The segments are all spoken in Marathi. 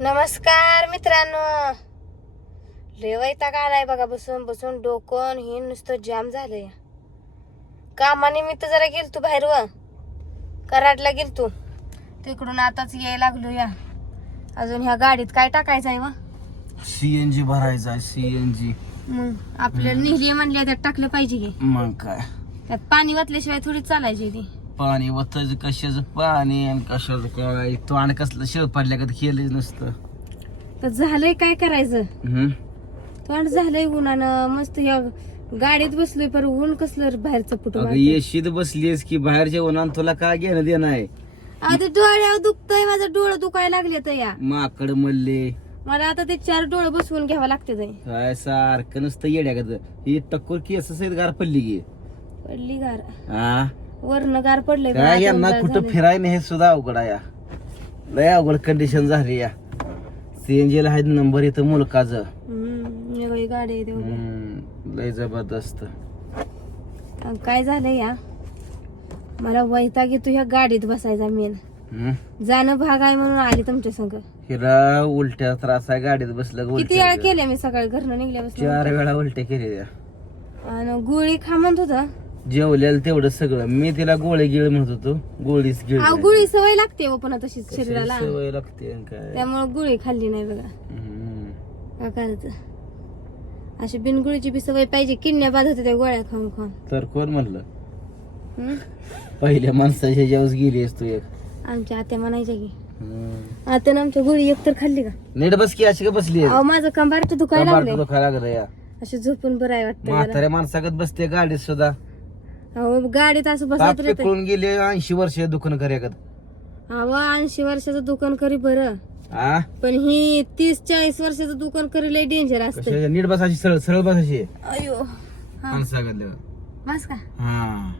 नमस्कार मित्रांनो. वैताग आलाय बघा बसून बसून डोकं हे नुसतं जाम झालंय. कामानिमित्त जरा गेलतो बाहेर व कराडला गेलतो. तिकडून आताच यायला लागलो या अजून ह्या गाडीत काय टाकायचं आहे व सीएनजी भरायचा आहे सीएनजी मग आपल्याला नेहली म्हणल्या त्यात टाकलं पाहिजे की. मग काय? त्यात पाणी वाचल्याशिवाय थोडी चालायची ती. पाणी वतायचं कशाचं पाणी आणि कशाचं काय? तो आणि कसलं शेळ पडल्या का केलं नसतं. तर झालंय काय करायचं? हम्म? तोंड झालंय उन्हानं. मस्त या गाडीत बसलोय पर ऊन कसलं बाहेरचं फुटू अगं येशीत बसलीस की बाहेरच्या उन्हान तुला काय घेणं देणं आहे? आधी डोळ्यावर दुखतंय माझं डोळं दुखायला लागले तर या. माकड मल्ले. मला आता ते चार डोळे बसवून घ्यावं लागते ते. काय सारखं नसतं येड्या का ही टक्कर केस आहेत गार पडली की. पडली गार. हा वरण गार पडलंय काय यांना कुठं झाले. फिराय नाही हे सुद्धा अवघड आहे या. लय अवघड कंडिशन झाली या. सीएनजी ला आहे नंबर इथं मुलकाचं. हम्म, वेगळी गाडी आहे तेवढी. हम्म, लय जबरदस्त. काय झालं या? मला वैताग येतो ह्या गाडीत बसायचा मेन. हम्म. जाणं भाग आहे म्हणून आली तुमच्या संग. हिला उलट्या त्रास आहे गाडीत बसलं का किती वेळा उलट्या केल्या मी सकाळी घरनं निघल्यापासून? चार वेळा उलट्या केलेल्या. आणि गोळी खा म्हणत होता. जेवलेलं तेवढं सगळं. मी तिला गोळे गिळ म्हणत होतो. गोळीच गिळ. अहो, गोळी सवय लागते हो पण तशीच शरीराला. सवय लागते आणि काय? त्यामुळे गोळी खाल्ली नाही बघा. हम्म. काय करायचं? अशी बिनगुळीची बी सवय पाहिजे. किडण्या बाद होते त्या गोळ्या खाऊन खाऊन. तर कोण म्हणलं? हम्म? पहिल्या माणसाच्या जेवस गेलीस तू एक. आमच्या आत्या म्हणायच्या की. हम्म. आत्यानं आमच्या गोळी एकतर खाल्ली का? नीट बस की अशी का बसली अहो माझं कंबार दुखायला लागले दुखायला लागलं या. अशी झोपून बरं आहे वाटतं जरा. म्हाताऱ्या माणसागत बसते गाडीत सुद्धा. अहो गाडीत असं ताप तर पिकळून गेले ऐंशी वर्ष दुकान कर्यागत अहो ऐंशी वर्षाचं दुकान करी बरं. पण ही तीस चाळीस वर्षाचं दुकान करी लय डेंजर असतं. कशा नीट बसायची सरळ सरळ बसायची. अयो हा, बस का? हा.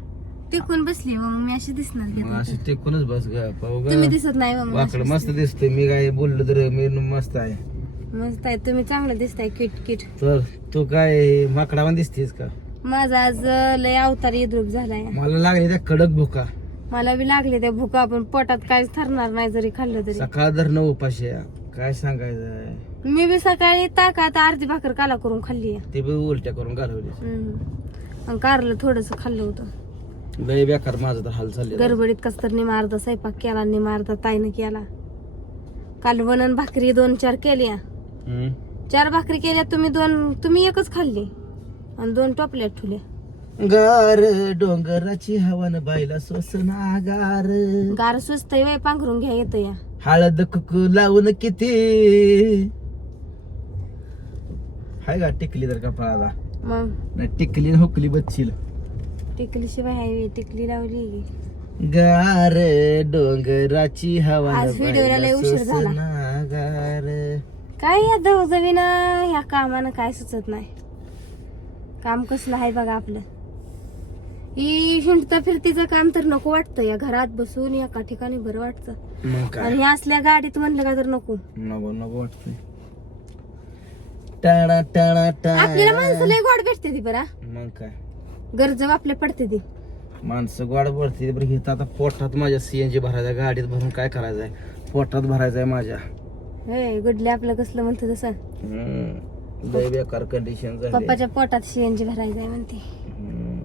टिकून बसली मग मी अशी दिसणार की मग आता. अशी टेकूनच बस ग पाहू ग. तुम्ही दिसत नाही मग वाकड मस्त दिसतोय. मी काय बोललो तर मी मस्त आहे. मस्त आहे तुम्ही चांगलं दिसताय किट किट तर तू काय माकडावान दिसतेस का? माझा आज लय अवतार येद्रूप झालाय. मला लागले त्या कडक भुका. मला बी लागले त्या भुका पण पोटात काहीच ठरणार नाही जरी खाल्लं तरी. सकाळ धरणं उपाशी आहे. काय सांगायचं? मी बी सकाळी ताकात अर्धी भाकर काला करून खाल्ली. ते बी उलट्या करून घालवली आणि कारलं थोडस खाल्लं होतं. लय बेकार माझं तर हाल चालले गडबडीत कस तर निमा अर्धा स्वयंपाक केला निमा अर्धा ताईनं केला. काल वनन भाकरी दोन चार केल्या. चार भाकरी केल्या तुम्ही दोन तुम्ही एकच खाल्ली. आणि दोन टोपल्या ठेवल्या गार डोंगराची हवन बायला सोसना गार गार स्वस्त आहे पांघरून घ्या येतं या. हळद कुकू लावून किती? हाय का टिकली तर कपाळाला मग? नाही टिकली न हुकली बच्चील टिकली शिवाय आहे टिकली लावली की. गार डोंगराची हवा आज लय उशीर झाला. गार काय या दवजवीनं ह्या कामानं काय सुचत नाही. काम कसलं आहे बघा आपलं. ही हिंडता फिरतीचं काम तर नको वाटतं. या घरात बसून एका ठिकाणी बरं वाटतं. मग काय? आणि हे असल्या गाडीत म्हणलं का तर नको. नको नको वाटतंय. टाळा टाळा आपल्याला माणसं टाळा लय गोड भेटते ती बरा. मग काय? गरज आपल्या पडते ती. माणसं गोड भरती बरं. हिथं आता पोटात माझ्या सीएनजी भरायचं गाडीत भरून काय करायचंय? पोटात भरायचंय माझ्या. हे गुडले आपलं कसलं म्हणतं तसं. हम्म. लय बेकार कंडिशन झाली. पप्पाच्या पोटात सीएनजी भरायचंय म्हणते. हम्म.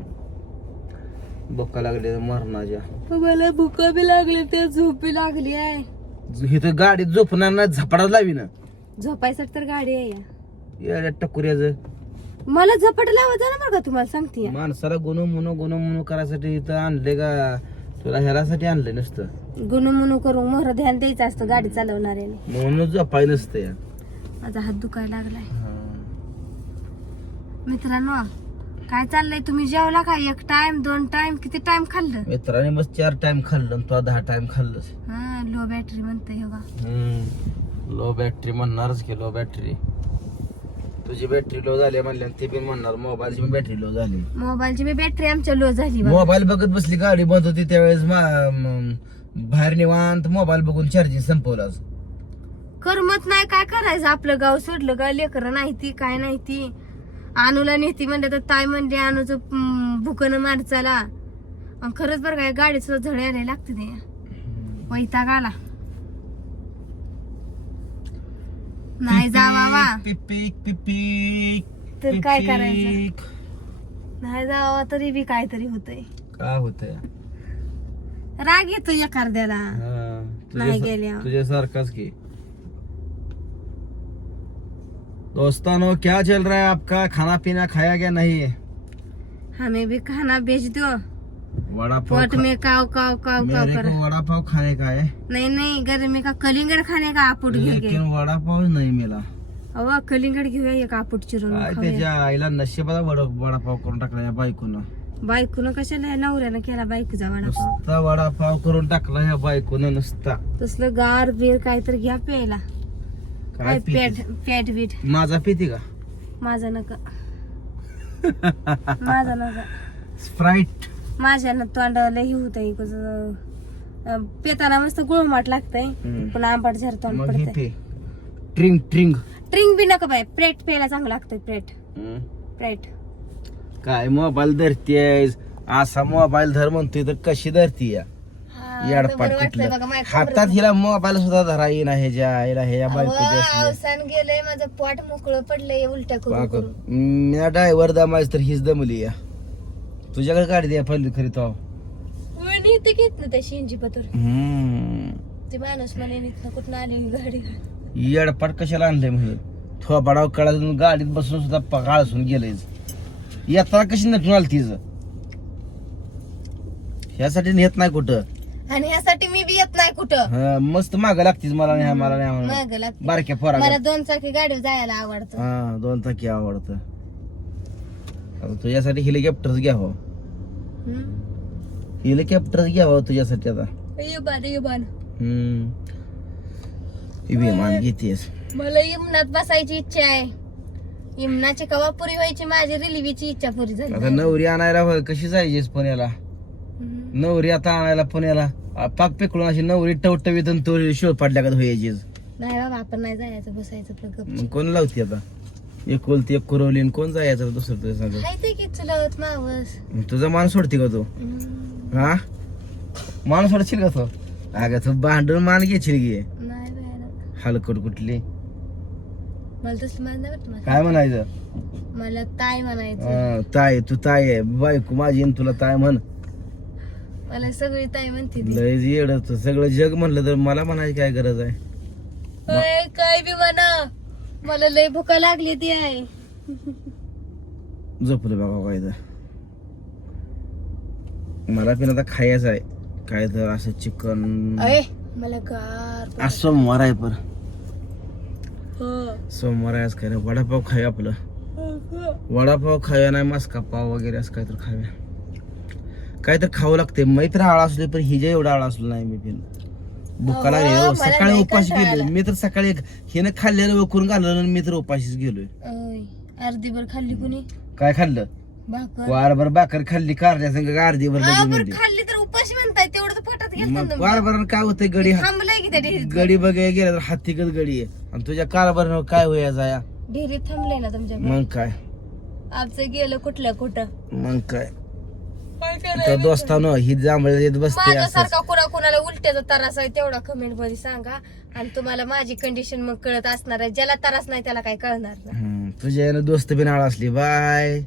बोका लागले मरणाच्या. मला भुका बी लागली ते झोपी लागली आहे. इथं गाडीत झोपणार ना झपाडा लावी ना. झोपायसाठी तर गाडी आहे या. या टकुऱ्याचं मला झपाट लावायचं ना बरं का तुम्हाला सांगते या. माणसाला गुण म्हणू गुण म्हणू करायसाठी इथं आणले का? तुला ह्यासाठी आणलंय नुसतं. गुणमुणू करून मोहर ध्यान द्यायचं असतं गाडी चालवणाऱ्याने. म्हणून झोपाय नसतं या. माझा हात दुखायला लागलाय. मित्रांनो काय चाललंय? तुम्ही जेवला का? एक टाइम दोन टाइम किती टाइम खाल्लं? मित्राने मग चार टाइम खाल्लं आणि दहा टाइम खाल्लंस हा लो बॅटरी म्हणते हो का लो बॅटरी म्हणणारच की लो बॅटरी तुझी बॅटरी लो झाली म्हणल्या ते बी म्हणणार मोबाईलची पण बॅटरी लो झाली. मोबाईलची बी बॅटरी आमच्या लो झाली. मोबाईल बघत बसली गाडी बंद होती त्यावेळेस मा- म- बाहेर निवांत मोबाईल बघून चार्जिंग संपवलाच करमत नाही काय करायचं? आपलं गाव सोडलं का? लेकरं नाही ती काय नाही ती. अनुला नेती म्हणलं तर ताई म्हणली अनुचं भुकन मार चला. खरंच बरं काय गाडी सुद्धा झळ यायला लागते ते. वैताग आला. नाही जावा वा पिपीक पिपीक तर काय करायचं. नाही जावा तरी बी काहीतरी होतंय. काय होतंय? राग येतो एखाद्याला. नाही तुझ्या- गेल्या. तुझ्यासारखाच की. दोस्तानो क्या चल रहा है आपका? खाना पीना खाया क्या नहीं? हमें भी खाना बेच दो। वड़ा पाव पोट में काव काव काव काव मेरे कर। को वड़ा पाव खाने का है। नहीं नहीं गर्मी का कलिंगड खाने का आपूट लेकिन वड़ा पाव नहीं मिला। अवा कलिंगड घेऊया एक आपूट चिरून काय त्याच्या आईला नशिबाला वडा वडापाव करून टाकला या बायकोनं बायकोनं कशाला नवऱ्यानं केला बायकोचा वडापाव? नुसता वडापाव करून टाकला या बायकोनं नुसता. तसलं गार बीर काहीतरी घ्या प्यायला. काय? पॅट पॅट बीट माझा पिते का? माझा नका. माझा नका. स्प्राईट माझ्या ना तोंडाला हे होत पेताना मस्त गुळमाट लागतंय. पण आंबाट झर तोंड मग ही पडतंय पे ट्रिंग ट्रिंग ट्रिंग बी नका बाय प्लेट प्यायला चांगलं लागतंय प्लेट प्लेट काय मोबाईल धरतीयस. असा मोबाईल धर म्हणतोय तर कशी धरती या येडपाट कुठलं हातात हिला मोबाईल सुद्धा धरा येईना ह्याच्या आईला ह्याच्या बायको अवसान गेलंय माझं पोट मोकळं पडलंय उलट्या करून. मी ड्रायव्हर दमायच तर हीच दमली या. तुझ्याकडे गाडी द्या पहिली खरी तो. मी नेते घेत ना त्या शिंजी पतोर हम्म. ते माणूस म्हणे इथनं कुठं आली ही गाडी. येडपाट कशाला आणलंय म्हणजे थोबाडाव कळा गाडीत बसून सुद्धा पगाळसून गेलंय. यात्रा कशी नटून आली तिचं ह्यासाठी नेत नाही कुठं. आणि ह्यासाठी मी बी येत नाही कुठं. हा, मस्त माग लागतीस मला नाही मला नाही. मागं लागते. बारक्या मला दोन चाकी गाडीवर जायला आवडतं. हा दोन टाकी आवडतं. आता तुझ्यासाठी हेलिकॉप्टर घ्यावं हम्म. हेलिकॉप्टर घ्यावं तुझ्यासाठी आता. युबान युबान हम्म. ही विमान घेतेस. मला इमनात बसायची इच्छा आहे. इमनाची कवा पुरी व्हायची माझी रिलिव्हीची इच्छा पुरी झाली. आता नवरी आणायला होय, कशी जायचीस पुण्याला. नवरी आता आणायला पुण्याला आ, पाक पेकडून अशी नवरी टवटवीत आणि तो शोध पडल्या का व्हायचीच नाही बाबा आपण नाही जायचं बसायचं गप्प. मग कोण लावते आता? एक कोलती एक कुरवली आणि कोण जायचं दुसरं तुझ्या सांग. हाय ते की चुलत मावस. तुझा मान सोडते का तू? हम्म. हा? मान सोडशील का तो? अगं तू भांडून मान घेशील घे नाही हलकट कुठली? मला तसलं माहीत नाही वाटत मला. काय म्हणायचं? मला ताई म्हणायचं. ताय तू ताय आहे. बायको माझी आणि तुला ताय म्हण. मला सगळी ताई म्हणते ती. सगळं जग म्हणलं तर मला म्हणायची काय गरज आहे? अय, काय बी म्हणा. मला लय भुका लागली ती आहे. झोपलं बघा काय तर मला पण आता खायचं आहे. काय तर असं चिकन. अय मला गार आज सोमवार आहे पर. हो. सोमवार आहे आज काय. वडापाव खाऊया आपलं. वडापाव खाऊया नाही मस्का पाव वगैरे असं काय तर खाऊया. काय तर खावं लागते मी तर आळा असले पण हिच्या एवढा आळा असलो नाही मी पण भुका लागली हो. मला सकाळी नाही उपाशी कंटाळा गेलो आला. मी तर सकाळी हिनं खाल्लेलं वकरून घालवलं आणि मी तर उपाशीच गेलोय. अय, अर्धी भर खाल्ली कुणी? काय खाल्लं? भाकर. वारभर भाकर खाल्ली कारल्या संग अर्धी भर हा, बरं खाल्ली तर उपाशी म्हणताय तेवढं तर पोटात मग वारभर काय होतंय गडी थांबलंय की त्या डेअरीत गडी बघायला गेला तर हातीकच गडी आहे. आणि तुझ्या कारभार काय होया या डेअरीत थांबलंय ना तुमच्या मग काय? आमचं गेलं कुठलं कुठं? मग काय? त्या दोस्तानं ही जांभळे येत बसते माझ्यासारखा कुणा कुणाला उलट्याचा त्रास आहे तेवढा कमेंटमध्ये सांगा. आणि तुम्हाला माझी कंडिशन मग कळत असणार आहे. ज्याला त्रास नाही त्याला काही कळणार नाही. हम्म, तुझ्या यानं दोस्त बिन आळ असली बाय.